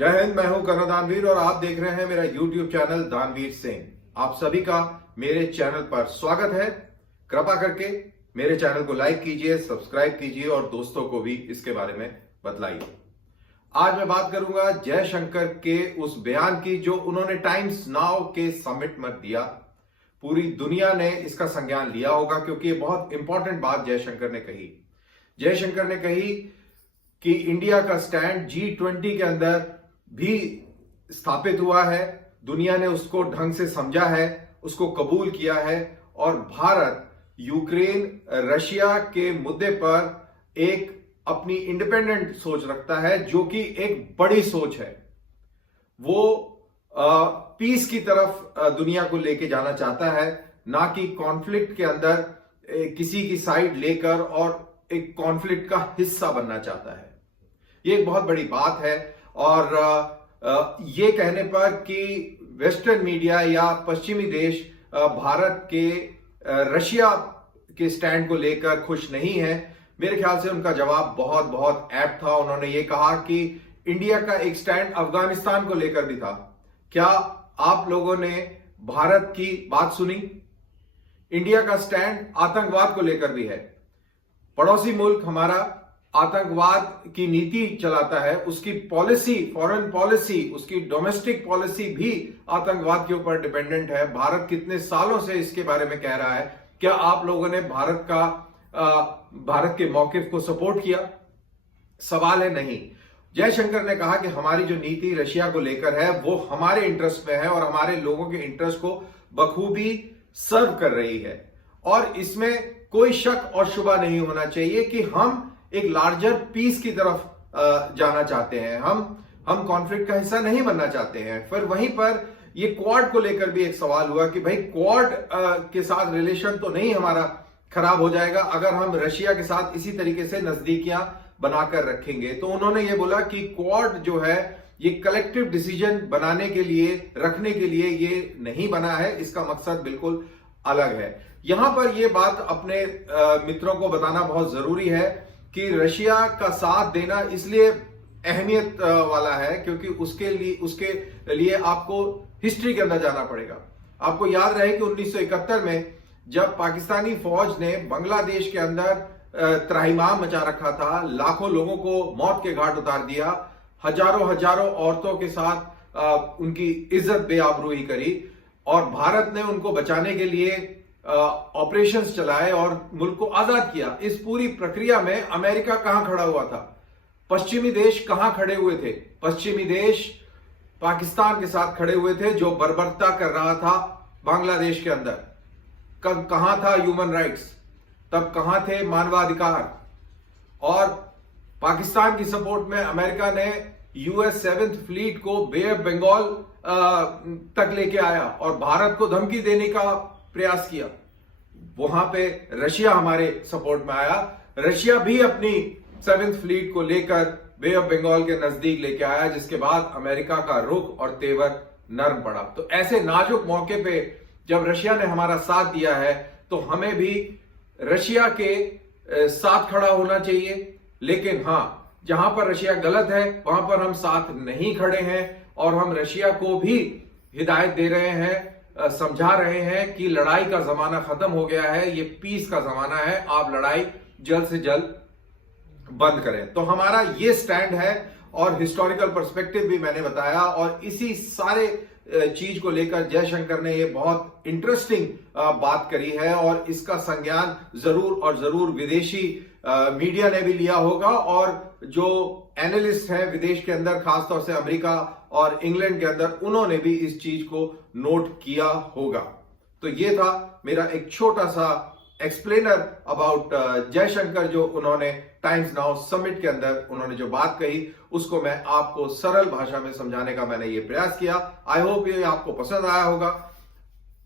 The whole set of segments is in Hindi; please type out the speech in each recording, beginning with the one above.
जय हिंद। मैं हूं कर्नल दानवीर और आप देख रहे हैं मेरा YouTube चैनल दानवीर सिंह। आप सभी का मेरे चैनल पर स्वागत है। कृपा करके मेरे चैनल को लाइक कीजिए, सब्सक्राइब कीजिए और दोस्तों को भी इसके बारे में बतलाइए। आज मैं बात करूंगा जयशंकर के उस बयान की जो उन्होंने टाइम्स नाउ के समिट में दिया। पूरी दुनिया ने इसका संज्ञान लिया होगा क्योंकि ये बहुत इंपॉर्टेंट बात जयशंकर ने कही। जयशंकर ने कही कि इंडिया का स्टैंड G20 के अंदर भी स्थापित हुआ है, दुनिया ने उसको ढंग से समझा है, उसको कबूल किया है और भारत यूक्रेन रशिया के मुद्दे पर एक अपनी इंडिपेंडेंट सोच रखता है जो कि एक बड़ी सोच है। वो पीस की तरफ दुनिया को लेके जाना चाहता है, ना कि कॉन्फ्लिक्ट के अंदर किसी की साइड लेकर और एक कॉन्फ्लिक्ट का हिस्सा बनना चाहता है। ये एक बहुत बड़ी बात है और ये कहने पर कि वेस्टर्न मीडिया या पश्चिमी देश भारत के रशिया के स्टैंड को लेकर खुश नहीं है, मेरे ख्याल से उनका जवाब बहुत बहुत ऐप्ट था। उन्होंने ये कहा कि इंडिया का एक स्टैंड अफगानिस्तान को लेकर भी था। क्या आप लोगों ने भारत की बात सुनी? इंडिया का स्टैंड आतंकवाद को लेकर भी है। पड़ोसी मुल्क हमारा आतंकवाद की नीति चलाता है, उसकी पॉलिसी, फॉरेन पॉलिसी, उसकी डोमेस्टिक पॉलिसी भी आतंकवाद के ऊपर डिपेंडेंट है। भारत कितने सालों से इसके बारे में कह रहा है। क्या आप लोगों ने भारत के मौकिफ को सपोर्ट किया? सवाल है नहीं। जयशंकर ने कहा कि हमारी जो नीति रशिया को लेकर है वो हमारे इंटरेस्ट में है और हमारे लोगों के इंटरेस्ट को बखूबी सर्व कर रही है और इसमें कोई शक और शुबा नहीं होना चाहिए कि हम एक लार्जर पीस की तरफ जाना चाहते हैं। हम कॉन्फ्लिक्ट का हिस्सा नहीं बनना चाहते हैं। फिर वहीं पर ये क्वाड को लेकर भी एक सवाल हुआ कि भाई क्वाड के साथ रिलेशन तो नहीं हमारा खराब हो जाएगा अगर हम रशिया के साथ इसी तरीके से नजदीकियां बनाकर रखेंगे। तो उन्होंने ये बोला कि क्वाड जो है ये कलेक्टिव डिसीजन बनाने के लिए, रखने के लिए ये नहीं बना है, इसका मकसद बिल्कुल अलग है। यहां पर यह बात अपने मित्रों को बताना बहुत जरूरी है कि रशिया का साथ देना इसलिए अहमियत वाला है क्योंकि उसके लिए आपको हिस्ट्री के अंदर जाना पड़ेगा। आपको याद रहे कि 1971 में जब पाकिस्तानी फौज ने बांग्लादेश के अंदर त्राहिमाम मचा रखा था, लाखों लोगों को मौत के घाट उतार दिया, हजारों औरतों के साथ उनकी इज्जत बेआबरूई करी और भारत ने उनको बचाने के लिए ऑपरेशंस चलाए और मुल्क को आजाद किया। इस पूरी प्रक्रिया में अमेरिका कहां खड़ा हुआ था? पश्चिमी देश कहां खड़े हुए थे? पश्चिमी देश पाकिस्तान के साथ खड़े हुए थे जो बर्बरता कर रहा था बांग्लादेश के अंदर। कहां था ह्यूमन राइट्स? तब कहां थे मानवाधिकार? और पाकिस्तान की सपोर्ट में अमेरिका ने US 7th फ्लीट को बे ऑफ बंगाल तक लेके आया और भारत को धमकी देने का प्रयास किया। वहां पे रशिया हमारे सपोर्ट में आया। रशिया भी अपनी 7th फ्लीट को लेकर बे ऑफ बंगाल के नजदीक लेके आया, जिसके बाद अमेरिका का रुख और तेवर नरम पड़ा। तो ऐसे नाजुक मौके पे जब रशिया ने हमारा साथ दिया है तो हमें भी रशिया के साथ खड़ा होना चाहिए। लेकिन हां, जहां पर रशिया गलत है वहां पर हम साथ नहीं खड़े हैं और हम रशिया को भी हिदायत दे रहे हैं, समझा रहे हैं कि लड़ाई का जमाना खत्म हो गया है, ये पीस का जमाना है, आप लड़ाई जल्द से जल्द बंद करें। तो हमारा ये स्टैंड है और हिस्टोरिकल पर्सपेक्टिव भी मैंने बताया और इसी सारे चीज को लेकर जयशंकर ने ये बहुत इंटरेस्टिंग बात करी है और इसका संज्ञान जरूर और जरूर विदेशी मीडिया ने भी लिया होगा और जो एनालिस्ट हैं विदेश के अंदर, खासतौर से अमेरिका और इंग्लैंड के अंदर, उन्होंने भी इस चीज को नोट किया होगा। तो ये था मेरा एक छोटा सा एक्सप्लेनर अबाउट जयशंकर, जो उन्होंने टाइम्स नाउ समिट के अंदर उन्होंने जो बात कही उसको मैं आपको सरल भाषा में समझाने का मैंने ये प्रयास किया। आई होप ये आपको पसंद आया होगा।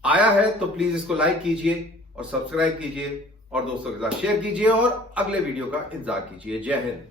आया है तो प्लीज इसको लाइक कीजिए और सब्सक्राइब कीजिए और दोस्तों के साथ शेयर कीजिए और अगले वीडियो का इंतजार कीजिए। जय हिंद।